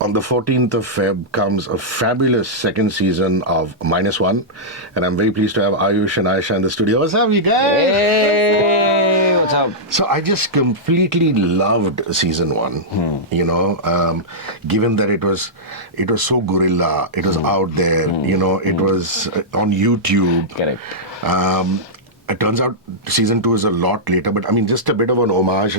on the 14th of Feb comes a fabulous second season of -1. And I'm very pleased to have Ayush and Aisha in the studio. What's up, you guys? Hey, what's up? So I just completely loved season 1. You know, given that it was so guerrilla, it was out there. You know, it was on YouTube. Correct. It turns out season 2 is a lot later, but I mean, just a bit of an homage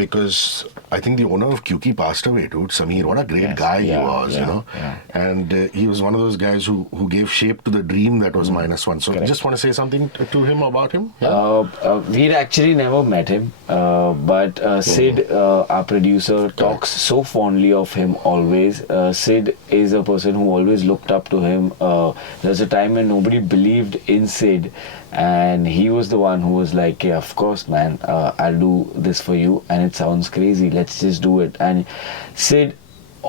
because I think the owner of QQ passed away, dude. Sameer, what a great guy he was, you know. Yeah. And he was one of those guys who gave shape to the dream that was -1. So just want to say something to him about him? Yeah? We'd actually never met him, but Sid, our producer, talks so fondly of him always. Sid is a person who always looked up to him. There's a time when nobody believed in Sid, and he was the one who was like, yeah, of course, man, I'll do this for you, and it sounds crazy, let's just do it. And Sid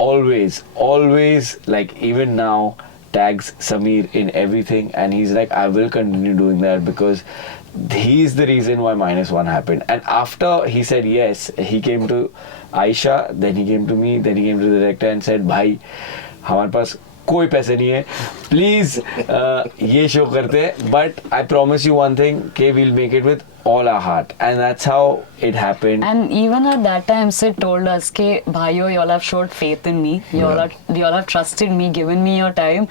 always, like even now, tags Sameer in everything, and he's like, I will continue doing that because he's the reason why -1 happened. And after he said yes, he came to Aisha, then he came to me, then he came to the director and said, भाई हमारे पास कोई पैसे नहीं है, please ये show करते हैं, but I promise you one thing के we'll make it with all our heart, and that's how it happened. And even at that time, Sid told us, "Ke bhaiyo, you all have showed faith in me. You all have trusted me, given me your time.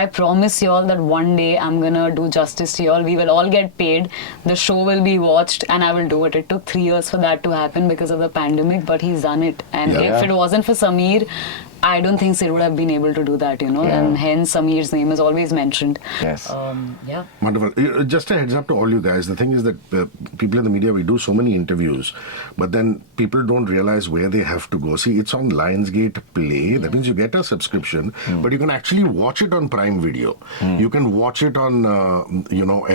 I promise you all that one day I'm gonna do justice to you all. We will all get paid. The show will be watched, and I will do it." It took 3 years for that to happen because of the pandemic, but he's done it. And if it wasn't for Sameer, I don't think Sid would have been able to do that, you know, and hence Sameer's name is always mentioned. Yes. Wonderful. Just a heads up to all you guys. The thing is that people in the media, we do so many interviews, but then people don't realize where they have to go. See, it's on Lionsgate Play. That means you get a subscription, but you can actually watch it on Prime Video. You can watch it on,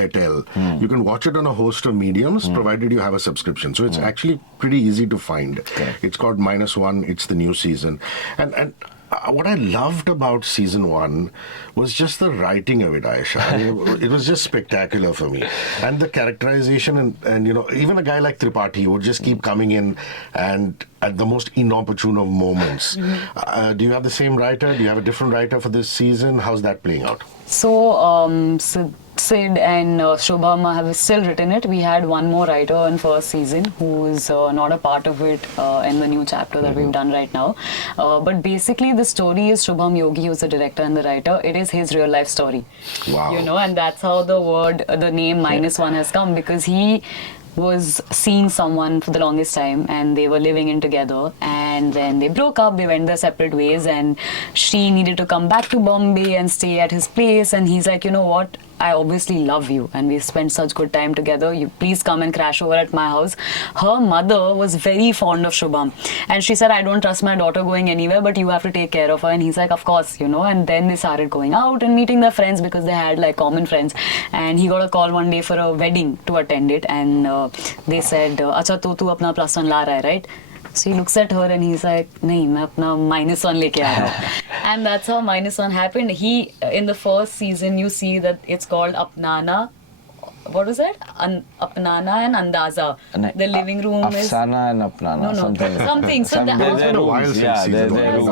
Airtel. You can watch it on a host of mediums, provided you have a subscription. So it's actually pretty easy to find. It's called -1. It's the new season. And what I loved about season 1 was just the writing of it, Aisha. I mean, it was just spectacular for me. And the characterization and you know, even a guy like Tripathi would just keep coming in and at the most inopportune of moments. Do you have the same writer? Do you have a different writer for this season? How's that playing out? So, Sid and Shubham have still written it. We had one more writer in first season who is not a part of it in the new chapter that we've done right now. But basically the story is Shubham Yogi, who's the director and the writer. It is his real life story. Wow. You know, and that's how the name -1 has come, because he was seeing someone for the longest time and they were living in together, and then they broke up, they went their separate ways, and she needed to come back to Bombay and stay at his place, and he's like, you know what, I obviously love you and we spent such good time together, you please come and crash over at my house. Her mother was very fond of Shubham, and she said, I don't trust my daughter going anywhere, but you have to take care of her. And he's like, of course, you know. And then they started going out and meeting their friends, because they had like common friends, and he got a call one day for a wedding to attend it, and they said, acha to tu apna +1 la raha hai, right? So he looks at her and he's like, nahi, main apna -1 leke aa raha hu. And that's how -1 happened. He, in the first season, you see that it's called Apnana. What was that? Apnana and Andaza. The living room is... Afsana and Apnana. No. Something. So They're rooms.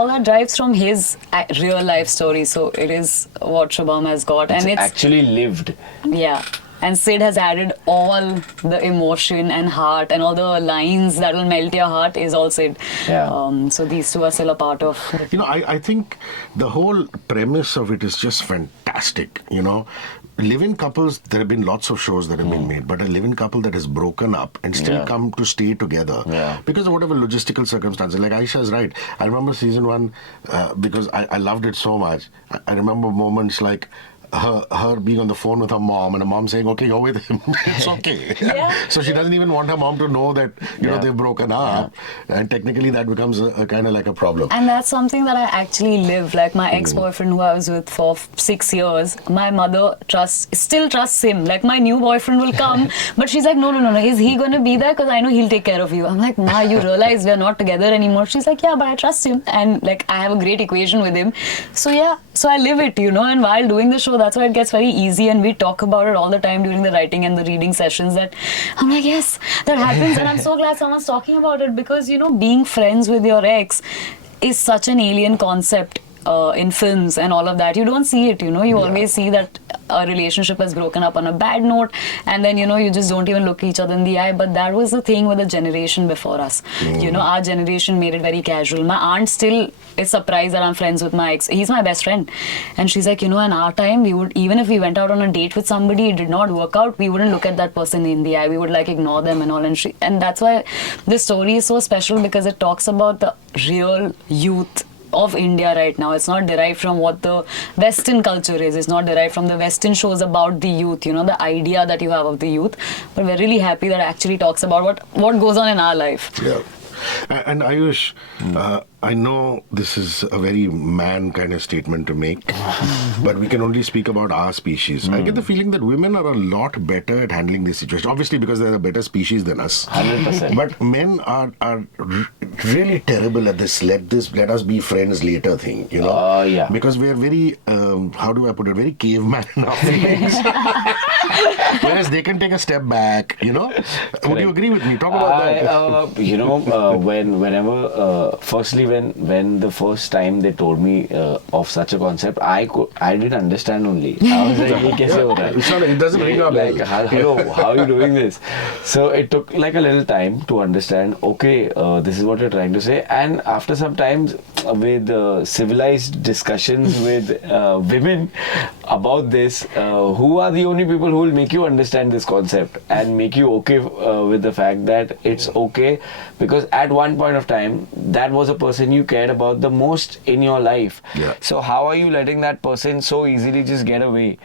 all that drives from his real life story. So it is what Shubham has got. It's and it's actually lived. Yeah. And Sid has added all the emotion and heart, and all the lines that will melt your heart is all Sid. Yeah. So these two are still a part of... You know, I think the whole premise of it is just fantastic, you know. Live-in couples, there have been lots of shows that have been made, but a live-in couple that has broken up and still come to stay together because of whatever logistical circumstances. Like Aisha is right. I remember season 1 because I loved it so much. I remember moments like her being on the phone with her mom, and her mom saying, okay, you're with him. It's okay. So she doesn't even want her mom to know that, you know, they've broken up. And technically that becomes a kind of like a problem. And that's something that I actually live. Like my ex-boyfriend who I was with for 6 years, my mother still trusts him. Like my new boyfriend will come, but she's like, no. Is he going to be there? Because I know he'll take care of you. I'm like, Ma, you realize we're not together anymore. She's like, yeah, but I trust him. And like, I have a great equation with him. So yeah, so I live it, you know, and while doing the show, that's why it gets very easy, and we talk about it all the time during the writing and the reading sessions, that I'm like, yes, that happens. And I'm so glad someone's talking about it, because, you know, being friends with your ex is such an alien concept in films and all of that. You don't see it, you know. You always see that a relationship has broken up on a bad note, and then, you know, you just don't even look each other in the eye. But that was the thing with the generation before us. You know, our generation made it very casual. My aunt still is surprised that I'm friends with my ex. He's my best friend. And she's like, you know, in our time, we would, even if we went out on a date with somebody, it did not work out, we wouldn't look at that person in the eye. We would like ignore them and all. And that's why this story is so special, because it talks about the real youth of India right now. It's not derived from what the Western culture is. It's not derived from the Western shows about the youth, you know, the idea that you have of the youth. But we're really happy that it actually talks about what goes on in our life. Yeah. And Ayush, I know this is a very man kind of statement to make, but we can only speak about our species. I get the feeling that women are a lot better at handling this situation. Obviously, because they're a better species than us. 100%. But men are really terrible at this. Let us be friends later thing. You know. Yeah. Because we are very, how do I put it? Very caveman in our feelings. Whereas they can take a step back. You know. Would you agree with me? Talk about that. You know, firstly, when the first time they told me of such a concept, I didn't understand only. I was like, "Ye kaise ho raha hai?" It doesn't ring a bell. Like, hello, how are you doing this? So it took like a little time to understand, okay, this is what you're trying to say. And after some time, with civilized discussions with women about this, who are the only people who will make you understand this concept and make you okay with the fact that it's okay, because at one point of time, that was a person you cared about the most in your life. Yeah. So how are you letting that person so easily just get away?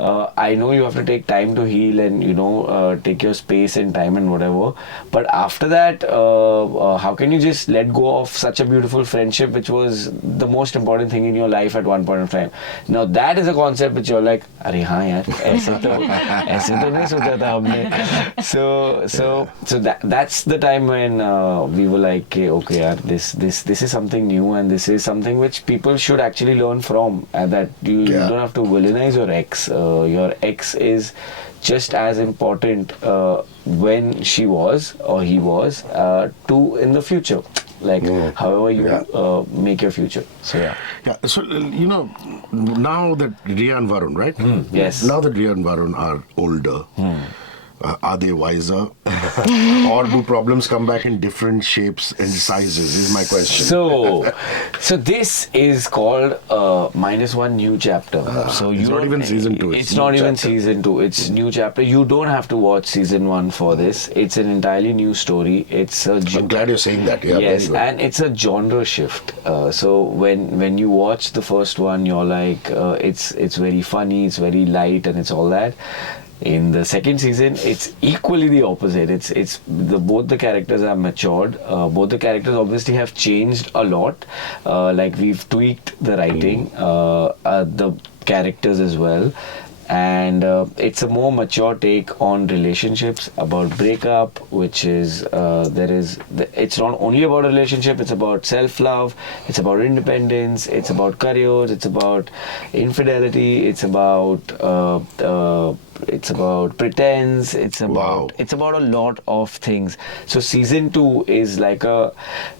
I know you have to take time to heal and, you know, take your space and time and whatever. But after that, how can you just let go of such a beautiful friendship, which was the most important thing in your life at one point of time? Now that is a concept which you're like, "Arey haan yaar, aise to nahi socha tha humne." So that's the time when we were like, okay, yaar, this is something new, and this is something which people should actually learn from. That you don't have to villainize your ex. Your ex is just as important when she was or he was to in the future. Like however you make your future. So Yeah. So you know, now that Riya and Varun, right? Yes. Now that Riya and Varun are older, are they wiser, or do problems come back in different shapes and sizes? Is my question. So this is called -1 new chapter. So it's not even season 2. It's not even season 2. It's new chapter. You don't have to watch season 1 for this. It's an entirely new story. I'm glad you're saying that. Yeah. Yes, very well. and it's a genre shift. So when you watch the first one, you're like, it's very funny, it's very light, and it's all that. In the second season, it's equally the opposite. Both the characters are matured. Both the characters obviously have changed a lot. Like we've tweaked the writing, the characters as well. And it's a more mature take on relationships, about breakup, which is it's not only about a relationship, it's about self-love, it's about independence, it's about career, it's about infidelity, it's about pretense, it's about a lot of things. So season 2 is like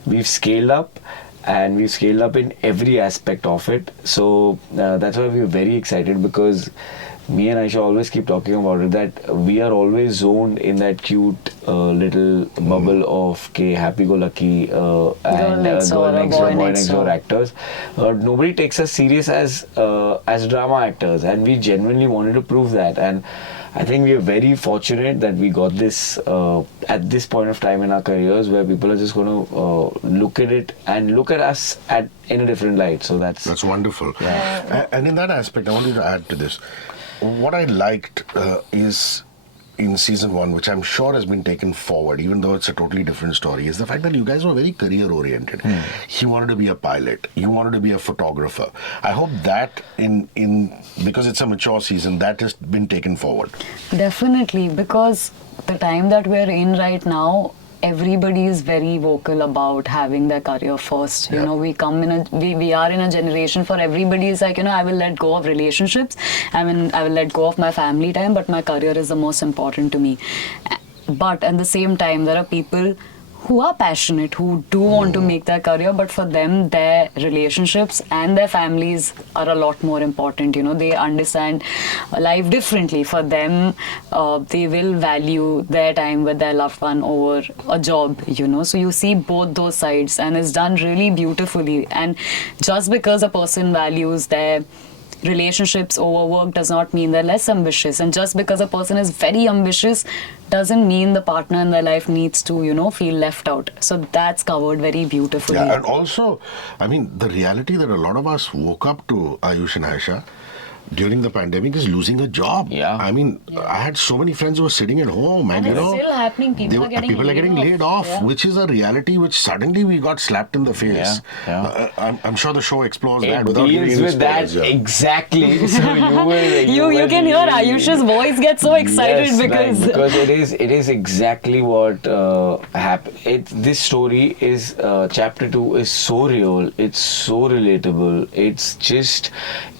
we've scaled up, and we've scaled up in every aspect of it. So that's why we're very excited, because me and Aisha always keep talking about it, that we are always zoned in that cute little bubble of happy-go-lucky and girl next door, boy next door actors. Nobody takes us serious as drama actors, and we genuinely wanted to prove that. And I think we are very fortunate that we got this at this point of time in our careers, where people are just going to look at it and look at us in a different light. So that's wonderful. Yeah. And in that aspect, I wanted to add to this. What I liked is in season 1, which I'm sure has been taken forward, even though it's a totally different story, is the fact that you guys were very career oriented. He wanted to be a pilot. You wanted to be a photographer. I hope that because it's a mature season, that has been taken forward. Definitely, because the time that we're in right now, everybody is very vocal about having their career first. You know, we are in a generation for everybody is like, you know, I will let go of relationships, I will let go of my family time, but my career is the most important to me. But at the same time, there are people who are passionate, who do want to make their career, but for them, their relationships and their families are a lot more important. You know, they understand life differently. For them, they will value their time with their loved one over a job, you know. So you see both those sides, and it's done really beautifully. And just because a person values their relationships over work does not mean they're less ambitious, and just because a person is very ambitious doesn't mean the partner in their life needs to, you know, feel left out. So that's covered very beautifully. Yeah, and also, I mean, the reality that a lot of us woke up to, Ayush and Aisha, during the pandemic is losing a job. Yeah. I mean, I had so many friends who were sitting at home and, And you it's know, still happening. People are getting laid off, Yeah. which is a reality which suddenly we got slapped in the face. Yeah. I'm sure the show explores It that without giving deals any with that spoilers, yeah. exactly. So You can hear Ayush's voice get so excited Yes, because it is exactly what happened. This story is chapter 2 is so real. It's so relatable. It's just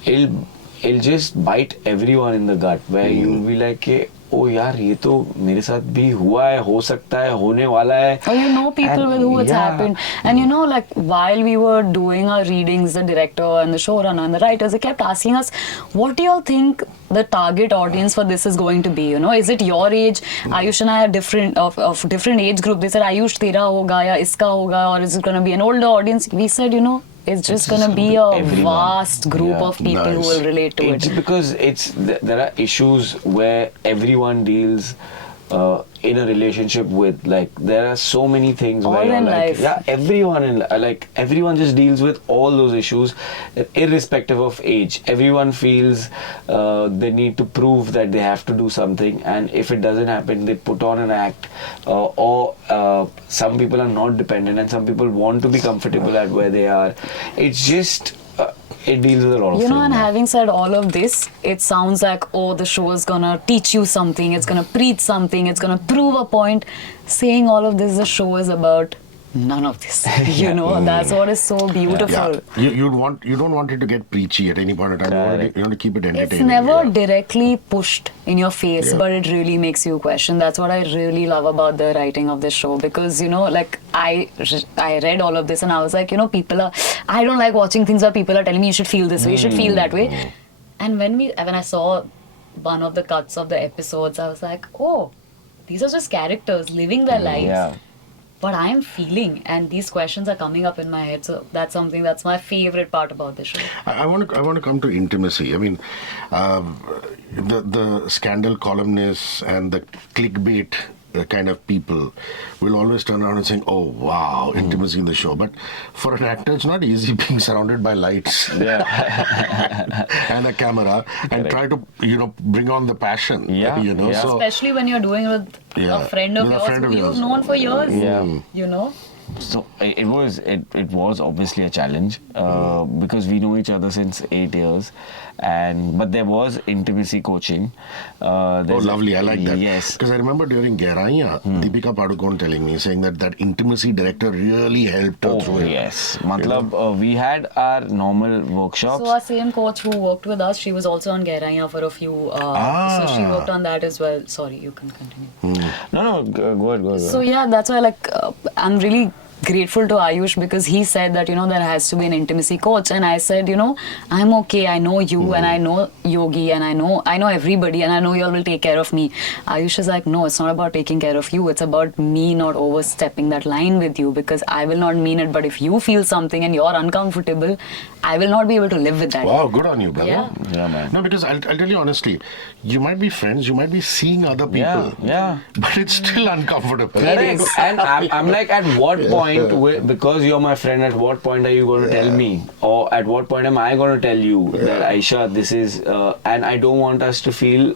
it'll just bite everyone in the gut where you'll be like कि ओ यार ये तो मेरे साथ भी हुआ है, हो सकता है, होने वाला है. or you know people And with who it's yeah. happened. And you know, like while we were doing our readings, the director and the showrunner and the writers, they kept asking us, what do y'all think the target audience for this is going to be? You know, is it your age? Ayush and I are different of different age group. They said Ayush tera hoga ya iska hoga, or is it going to be an older audience? We said, you know, it's just going to be a everyone. vast group Yeah. of people who Nice. will relate to It's it. because there are issues where everyone deals in a relationship with, like there are so many things All where you're in like, life. yeah, everyone in like everyone just deals with all those issues irrespective of age. Everyone feels they need to prove that they have to do something, and if it doesn't happen they put on an act, or some people are not dependent and some people want to be comfortable at where they are. It's just it deals with a lot of You things. know, and having said all of this, it sounds like, oh, the show is gonna teach you something, it's gonna preach something, it's gonna prove a point. Saying all of this, the show is about none of this. You know, that's what is so beautiful. Yeah. You don't want it to get preachy at any point in time. You want to keep it entertaining. It's never yeah. directly pushed in your face, Yeah. but it really makes you question. That's what I really love about the writing of this show, because, you know, like I read all of this and I was like, you know, I don't like watching things where people are telling me you should feel this way, you should feel that way. And when I saw one of the cuts of the episodes, I was like, oh, these are just characters living their lives. Yeah. But I am feeling, and these questions are coming up in my head. So that's my favorite part about the show. I want to come to intimacy. I mean, the scandal columnists and the clickbait kind of people will always turn around and saying, "Oh wow, intimacy in the show." But for an actor, it's not easy being surrounded by lights and a camera and try to bring on the passion. Yeah, You know, yeah. so Especially when you're doing it with Yeah, a friend of with a yours friend who of you've yours. known for years. Yeah. You know? So it was obviously a challenge because we know each other since 8 years, but there was intimacy coaching. Oh, lovely! I like that. Yes. Because I remember during Gairaiya, Deepika Padukone telling me, saying that intimacy director really helped her through it. Yes. Matlab, we had our normal workshops. So our same coach who worked with us, she was also on Gairaiya for a few. So she worked on that as well. Sorry, you can continue. No, go ahead. So yeah, that's why I'm really grateful to Ayush, because he said that, you know, there has to be an intimacy coach, and I said, you know, I'm okay, I know you and I know Yogi and I know everybody and I know you all will take care of me. Ayush is like, no, it's not about taking care of you, it's about me not overstepping that line with you, because I will not mean it, but if you feel something and you're uncomfortable, I will not be able to live with that. Wow, good on you, brother. Yeah. Man. No, because I'll tell you honestly, you might be friends, you might be seeing other people, Yeah. but it's still uncomfortable. Correct. And I'm like, at what point, because you're my friend, at what point are you going to tell me? Or at what point am I going to tell you that, Aisha, this is, and I don't want us to feel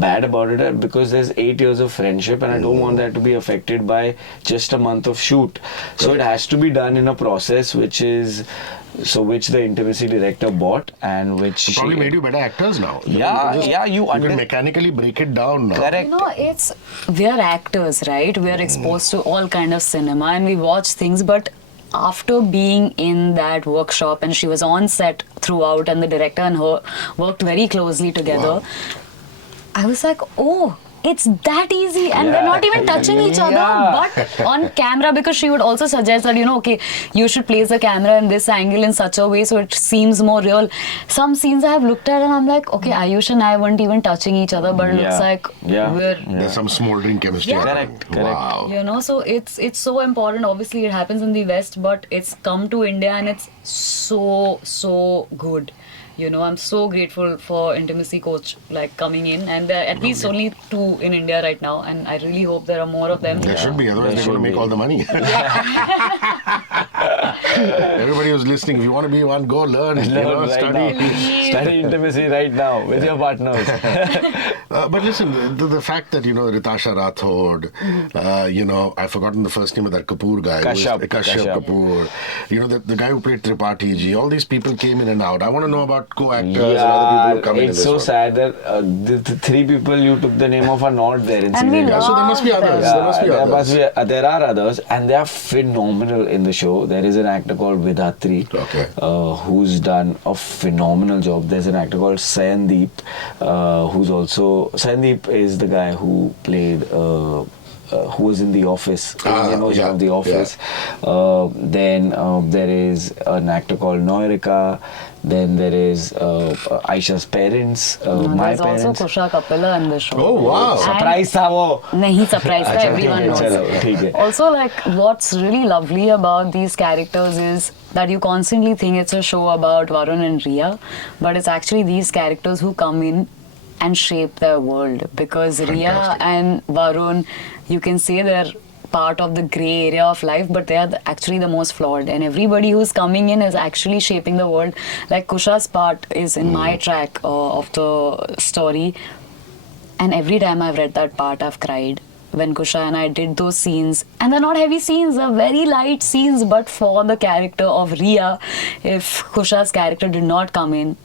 bad about it, because there's 8 years of friendship and I don't want that to be affected by just a month of shoot. So it has to be done in a process which the intimacy director bought, and which Probably made you better actors now. You can mechanically break it down now. Correct. You know, we are actors, right? We are exposed to all kind of cinema and we watch things, but after being in that workshop, and she was on set throughout, and the director and her worked very closely together, Wow. I was like, oh, it's that easy, and they're not even touching each other, but on camera, because she would also suggest that, okay, you should place the camera in this angle in such a way so it seems more real. Some scenes I have looked at and I'm like, okay, Ayush and I weren't even touching each other, but it looks like there's some smoldering chemistry. Correct. Wow. So it's so important. Obviously it happens in the West, but it's come to India and it's so good. I'm so grateful for Intimacy Coach coming in, and there are at least only 2 in India right now, and I really hope there are more of them. There should be, otherwise they're going to make all the money. Everybody who's listening, if you want to be one, go learn Right study. now. Study intimacy right now with your partners. But listen, the fact that, Ritasha Rathod, I've forgotten the first name of that Kapoor guy. Kashyap Kapoor. The guy who played Tripathi ji, all these people came in and out. I want to know about co-actors and other people who come in it's this so one. sad that the 3 people you took the name of are not there in And we season. love So there must be others. There are others, and they are phenomenal in the show. There is an actor called Vidatri, who's done a phenomenal job. There's an actor called Sayandeep, Sayandeep is the guy who played who was in The Office, Indian version of The Office. Then there is an actor called Noirika. Then there is Aisha's parents, my there's parents. also Kusha Kapila in the show. Oh, wow. Surprise tha wo. Nahi surprise tha, everyone knows. Chalo, theek hai. Also, what's really lovely about these characters is that you constantly think it's a show about Varun and Riya, but it's actually these characters who come in and shape their world, because Riya and Varun, you can say they're part of the grey area of life, but they are actually the most flawed, and everybody who's coming in is actually shaping the world. Like Kusha's part is in my track of the story, and every time I've read that part I've cried when Kusha and I did those scenes, and they're not heavy scenes, they're very light scenes, but for the character of Riya, if Kusha's character did not come in,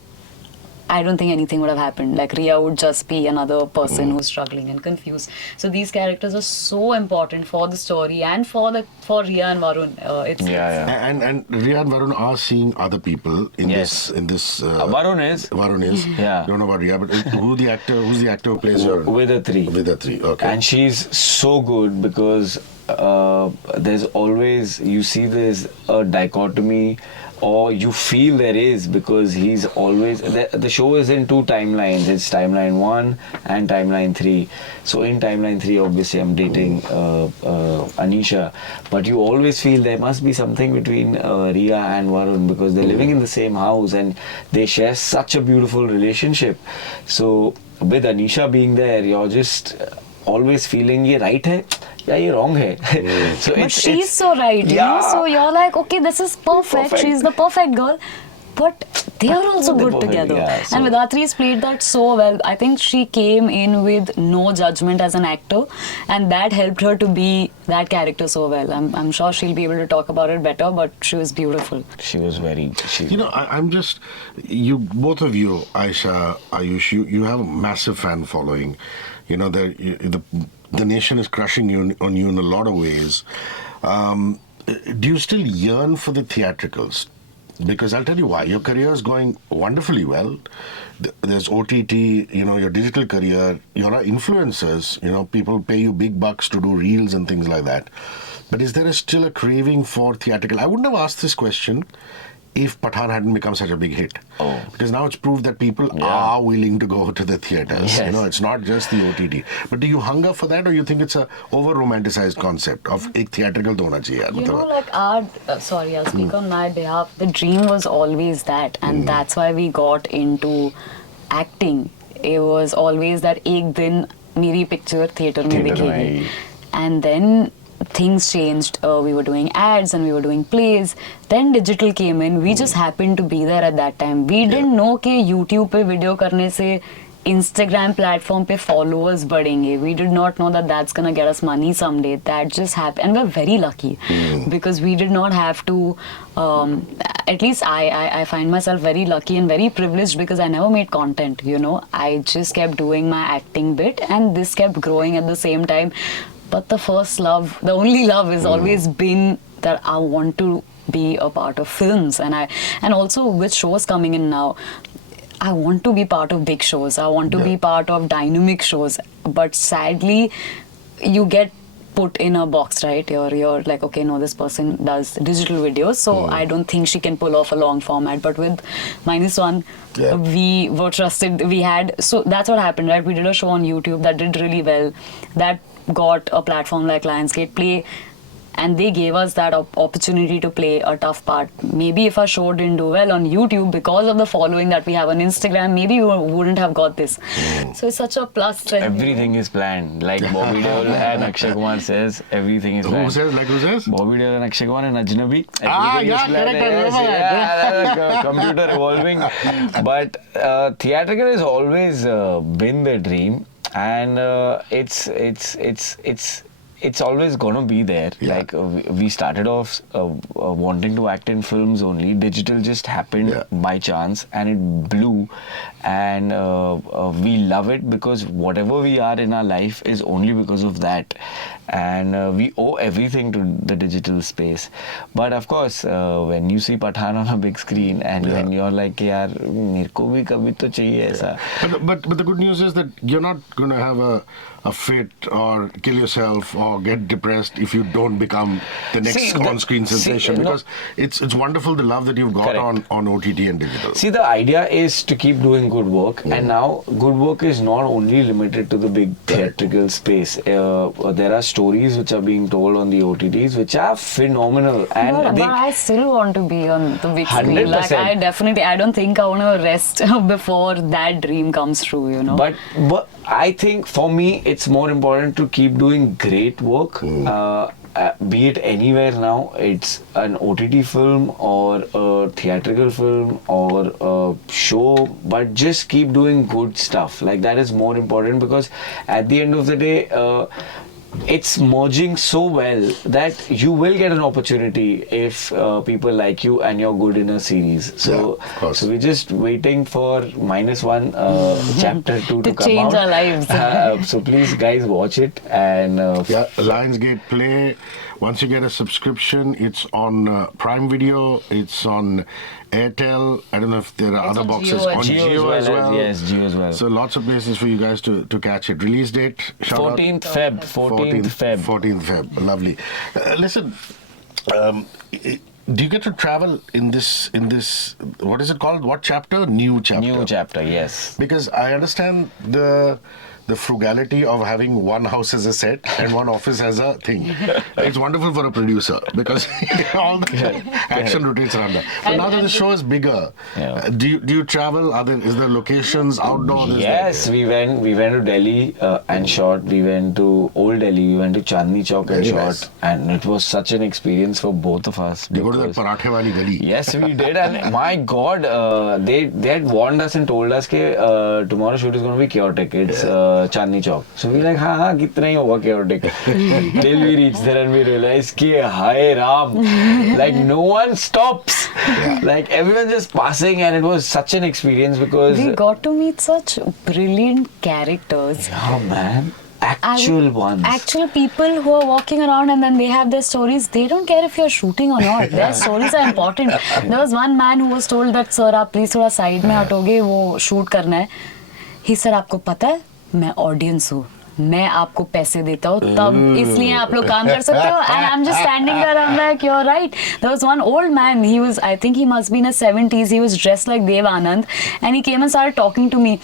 I don't think anything would have happened. Like Riya would just be another person who's struggling and confused. So these characters are so important for the story and for Riya and Varun. And Riya and Varun are seeing other people in this. Varun is. Yeah. Don't know about Riya, but who's the actor who plays her? Vidatri. Okay. And she's so good because there's always, there's a dichotomy, or you feel there is, because he's always, the show is in 2 timelines. It's timeline 1 and timeline 3. So in timeline 3, obviously I'm dating Anisha, but you always feel there must be something between Riya and Varun, because they're living in the same house and they share such a beautiful relationship. So with Anisha being there, you're just always feeling ye right hai ya ye wrong hai. So but she's so right, so you're like, okay, this is perfect. She's the perfect girl, but they are also good together. And Vidatri's played that so well. I think she came in with no judgment as an actor, and that helped her to be that character so well. I'm sure she'll be able to talk about it better, but she was beautiful. She was very... I'm just... both of you, Aisha, Ayush, you have a massive fan following. The nation is crushing on you in a lot of ways. Do you still yearn for the theatricals? Because I'll tell you why. Your career is going wonderfully well. There's OTT, your digital career. You're influencers. People pay you big bucks to do reels and things like that. But is there still a craving for theatrical? I wouldn't have asked this question if Pathaan hadn't become such a big hit. Because now it's proved that people are willing to go to the theatres. Yes. It's not just the OTT. But do you hunger for that, or you think it's a over-romanticized concept of ek theatrical to hona chahiye? Sorry, I'll speak on my behalf. The dream was always that, and that's why we got into acting. It was always that ek din meri picture theatre mein dikhegi. And then things changed. We were doing ads and we were doing plays. Then digital came in. We just happened to be there at that time. We didn't know कि YouTube पे video करने से Instagram platform पे followers बढ़ेंगे. We did not know that that's gonna get us money someday. That just happened, and we're very lucky because we did not have to. At least I find myself very lucky and very privileged because I never made content. I just kept doing my acting bit, and this kept growing at the same time. But the first love, the only love, has always been that I want to be a part of films, and also with shows coming in now, I want to be part of big shows. I want to be part of dynamic shows. but sadly, you get put in a box, right? You're like, okay, no, this person does digital videos, so I don't think she can pull off a long format. But with -1, we were trusted. We had, so that's what happened, right? We did a show on YouTube that did really well, that got a platform like Lionsgate Play, and they gave us that opportunity to play a tough part. Maybe if our show didn't do well on YouTube, because of the following that we have on Instagram, maybe we wouldn't have got this. So it's such a plus. Everything is planned. Like Bobby Deol and Akshay Kumar says, everything is planned. Who says? Like who says? Bobby Deol and Akshay Kumar and Ajnabi. Yeah, correct. Computer evolving. But theatrical has always been the dream, and it's always gonna be there. Yeah. Like we started off wanting to act in films only. Digital just happened by chance, and it blew. And we love it because whatever we are in our life is only because of that. And we owe everything to the digital space. But of course, when you see Pathaan on a big screen, and when you're like, yaar, mere ko bhi kabhi to chahiye aisa. But the good news is that you're not going to have a fit or kill yourself or get depressed if you don't become the next on-screen sensation, because it's wonderful the love that you've got on OTT and digital. See, the idea is to keep doing good work, and now good work is not only limited to the big theatrical space. There are stories which are being told on the OTTs which are phenomenal, and but I still want to be on the big screen. 100%. Like I don't think I want to rest before that dream comes true, you know. But I think for me it's more important to keep doing great work. Be it anywhere now, it's an OTT film or a theatrical film or a show, but just keep doing good stuff. Like, that is more important, because at the end of the day, it's merging so well that you will get an opportunity if people like you and you're good in a series. So, so we're just waiting for -1 chapter 2 to come change out. our lives. So please, guys, watch it. And Lionsgate Play. Once you get a subscription, it's on Prime Video, it's on Airtel. I don't know if there are other on boxes. Jio On Jio Jio as well. Yes, Jio as well. So lots of places for you guys to catch it. Release date? Shout out. 14th Feb. 14th Feb. Lovely. Listen, do you get to travel in this, what is it called? What chapter? New chapter. New chapter, yes. Because I understand the frugality of having one house as a set and one office as a thing. It's wonderful for a producer because all the action rotates around that. But now that the show is bigger, do you travel? Is there locations outdoor? Yes, we went to Delhi and shot. We went to Old Delhi. We went to Chandni Chowk and shot. And it was such an experience for both of us. You go to that parathe wali gali. Yes, we did. And my God, they had warned us and told us that tomorrow's shoot is going to be chaotic. It's Chandni Chowk. So we were like, हाँ, कितना ही होगा chaotic. Till we reached there and we realized कि hi Ram, like no one stops. Like everyone just passing, and it was such an experience because we got to meet such brilliant characters. Oh man. Actual ones. Actual people who are walking around and then they have their stories. They don't care if you're shooting or not. Their stories are important. There was one man who was told that, sir, आप please थोड़ा side में हटोगे, वो shoot करना है. He said, आपको पता है, मैं audience हूँ. मैं आपको पैसे देता हूँ, तब इसलिए आप लोग काम कर सकते हो. And I'm just standing there, I'm like, you're right. There was one old man, I think he must be in his 70s, he was dressed like Dev Anand, and he came and started talking to me.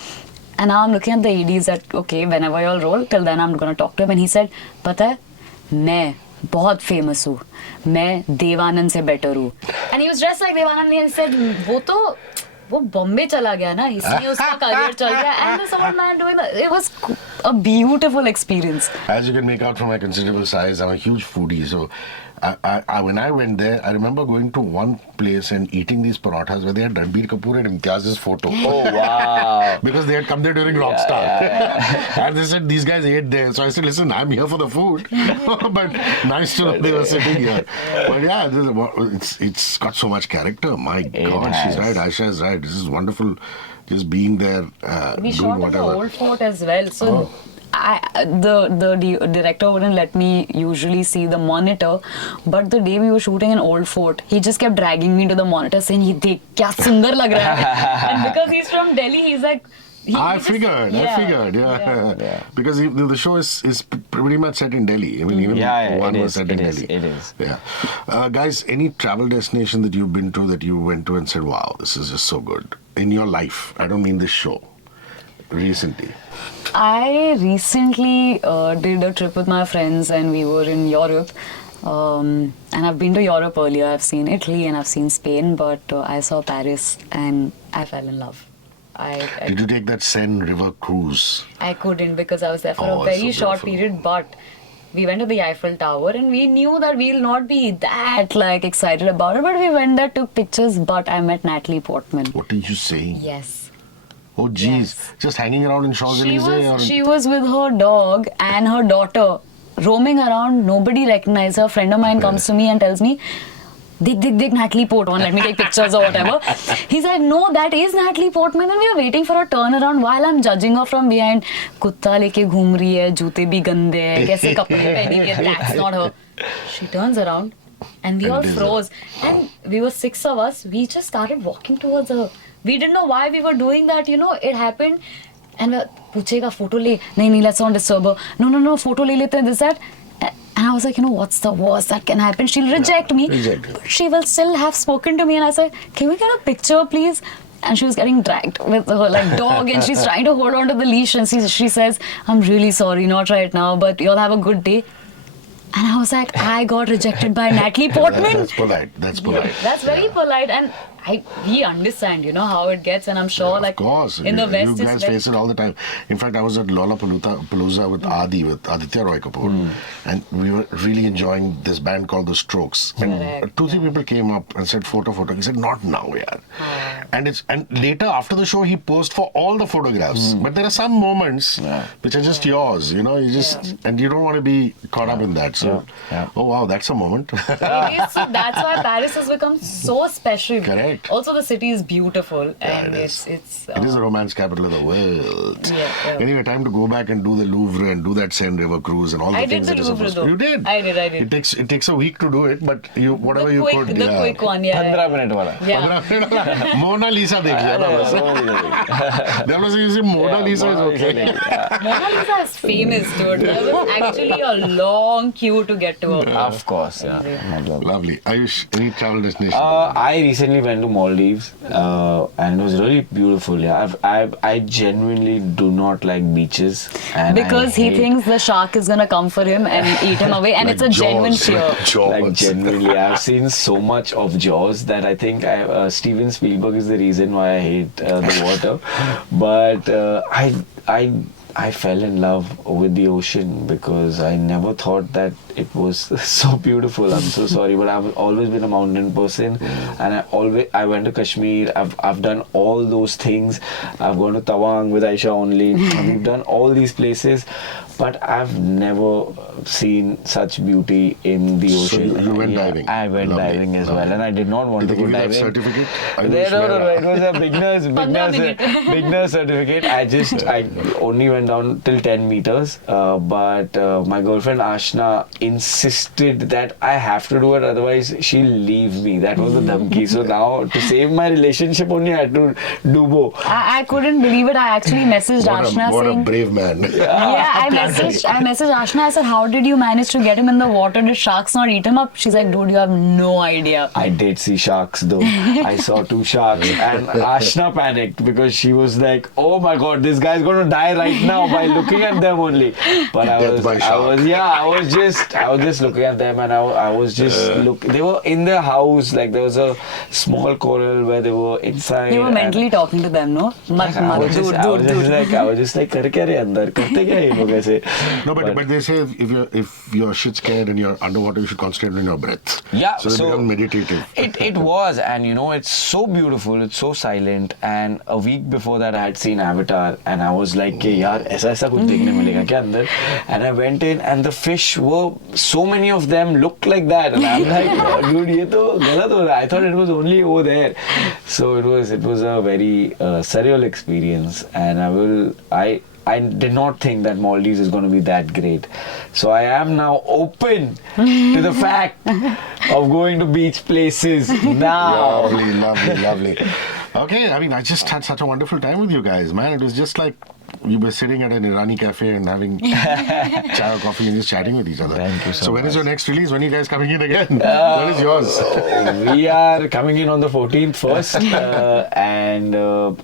And now I'm looking at the EDs that, okay, whenever you all roll, till then I'm going to talk to him. And he said, पता है, मैं बहुत famous हूँ, मैं देवानंद से better हूँ. And he was dressed like Devanand, and he said, वो बॉम्बे चला गया ना, इसलिए उसका career चल गया. And this old man doing that, it was a beautiful experience. As you can make out from my considerable size, I'm a huge foodie, so when I went there, I remember going to one place and eating these parathas where they had Ranbir Kapoor and Imtiaz's photo. Oh wow! Because they had come there during Rockstar. And they said these guys ate there. So I said, listen, I'm here for the food. But nice to know they were sitting here. But yeah, it's got so much character. My God, she's right. Aisha is right. This is wonderful. Just being there, we doing shot whatever. at the old fort as well. So the director wouldn't let me usually see the monitor, but the day we were shooting in Old Fort, he just kept dragging me to the monitor saying, "ये देख क्या सुंदर लग रहा है." And because he's from Delhi, he's like, I figured, yeah. Because the show is pretty much set in Delhi. I mean, even one was set in Delhi. It is. Yeah. Guys, any travel destination that you've been to that you went to and said, wow, this is just so good in your life? I don't mean this show. Recently. I recently did a trip with my friends and we were in Europe. And I've been to Europe earlier. I've seen Italy and I've seen Spain, but I saw Paris and I fell in love. Did you take that Seine River cruise? I couldn't because I was there for Oh, a it's very so short beautiful. period, but we went to the Eiffel Tower and we knew that we'll not be that excited about it, but we went there, took pictures, but I met Natalie Portman. What did you say? Yes. Oh, geez. Yes. Just hanging around in Champs-Elysees? She was with her dog and her daughter roaming around. Nobody recognized her. A friend of mine comes to me and tells me, Dig Natalie Portman, let me take pictures or whatever. He said, no, that is Natalie Portman. And we were waiting for a turnaround while I'm judging her from behind. Kutta leke ghoom rahi hai, joote bhi gande hai, kaise kapde pehni hai, that's not her. She turns around and we all froze. And we were 6 of us, we just started walking towards her. We didn't know why we were doing that, it happened. And पूछेगा photo le, nahi, let's not disturb her. No, photo le lete hain, this, that. And I was like, what's the worst that can happen? She'll reject me. But she will still have spoken to me. And I said, can we get a picture, please? And she was getting dragged with her dog and she's trying to hold on to the leash. And she says, I'm really sorry, not right now, but you'll have a good day. And I was like, I got rejected by Natalie Portman. That's polite. That's polite. That's very polite. And we understand, how it gets. And I'm sure, of course. in the West, you guys face it all the time. In fact, I was at Lollapalooza with with Aditya Roy Kapoor. And we were really enjoying this band called The Strokes. And 2-3 people came up and said, photo. He said, not now, yaar. And later, after the show, he posed for all the photographs. But there are some moments which are just yours, you just, and you don't want to be caught up in that. So, oh wow, that's a moment. It is, so that's why Paris has become so special. Correct. Also, the city is beautiful, and it it's it is the romance capital of the world. Yeah. Anyway, time to go back and do the Louvre and do that Seine River cruise and all the I did things the that are Louvre supposed to. though. You did. I did. It takes a week to do it, but whatever the you quick, could. the quick one, yeah. 15 minute wala. Yeah. Mona Lisa dekh liya na bas. That was easy. Mona Lisa is okay. Mona Lisa is famous, dude. There was actually a long queue to get to her. Of course, yeah. Lovely. Ayush, any travel destination? I recently went to Maldives and it was really beautiful. Yeah, I genuinely do not like beaches. And Because he thinks the shark is gonna come for him and eat him away, and Like it's a genuine Jaws, fear. like Jaws. Like genuinely, I've seen so much of Jaws that I think Steven Spielberg is the reason why I hate the water. But I fell in love with the ocean because I never thought that it was so beautiful. I'm so sorry, but I've always been a mountain person, and I went to Kashmir. I've done all those things. I've gone to Tawang with Aisha only. We've done all these places, but I've never seen such beauty in the So ocean. you went diving. I went Lovely, diving as lovely. well, and I did not want Did to they go give you that diving. certificate? No, it was a minute. beginner certificate. I only went down till 10 meters, but my girlfriend Ashna insisted that I have to do it, otherwise she'll leave me. That was the dhamki. So now to save my relationship only I had to do both. I couldn't believe it. I actually messaged Ashna What a saying, brave man. I messaged Ashna. I said, how did you manage to get him in the water? Did sharks not eat him up? She's like, dude, you have no idea. I did see sharks though. I saw 2 sharks and Ashna panicked because she was like, oh my god, this guy's gonna die right now by looking at them only. But I was just looking at them, and I was just they were in their house, like there was a small coral where they were inside. You were mentally talking to them, no? I was just like kar kya rahe andar, karte kya ye log aise. No, but they say if you're shit scared and you're underwater, you should concentrate on your breath. Yeah, so they become meditative. It was, and it's so beautiful, it's so silent. And a week before that, I had seen Avatar, and I was like, "Ke yaar, aisa kuch dekhne milega kya andar?" And I went in, and the fish were, so many of them looked like that, and I'm like, oh, dude, ye to galat ho raha. I thought it was only over there. So it was a very surreal experience, and I did not think that Maldives is going to be that great. So I am now open to the fact of going to beach places now. Lovely. Okay, I mean, I just had such a wonderful time with you guys, man. It was just like we were sitting at an Irani cafe and having chai or coffee and just chatting with each other. Thank you so when is much. your next release? When are you guys coming in again? When is yours? We are coming in on the 14th first, and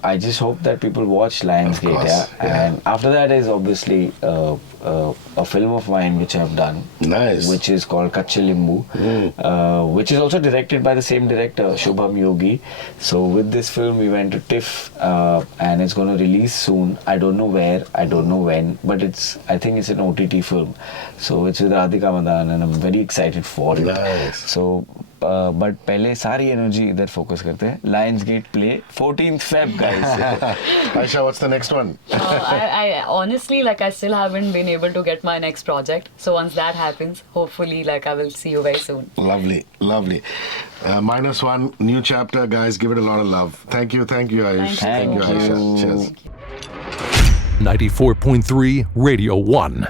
I just hope that people watch Lionsgate. course, yeah. And after that is obviously a film of mine which I've done, Nice. which is called Kache Limbu, which is also directed by the same director, Shubham Yogi. So with this film, we went to TIFF, and it's going to release soon. I don't know where, I don't know when, but I think it's an OTT film. So it's with Radhika Madan, and I'm very excited for it. Nice. So, but पहले सारी energy इधर focus करते हैं. Lionsgate play 14th Feb, guys. Aisha, what's the next one? I honestly, like, I still haven't been able to get my next project. So once that happens, hopefully, like, I will see you very soon. Lovely, lovely. -1, new chapter, guys. Give it a lot of love. Thank you, Ayush. Thank you, you. Aisha. Cheers. 94.3 Radio 1.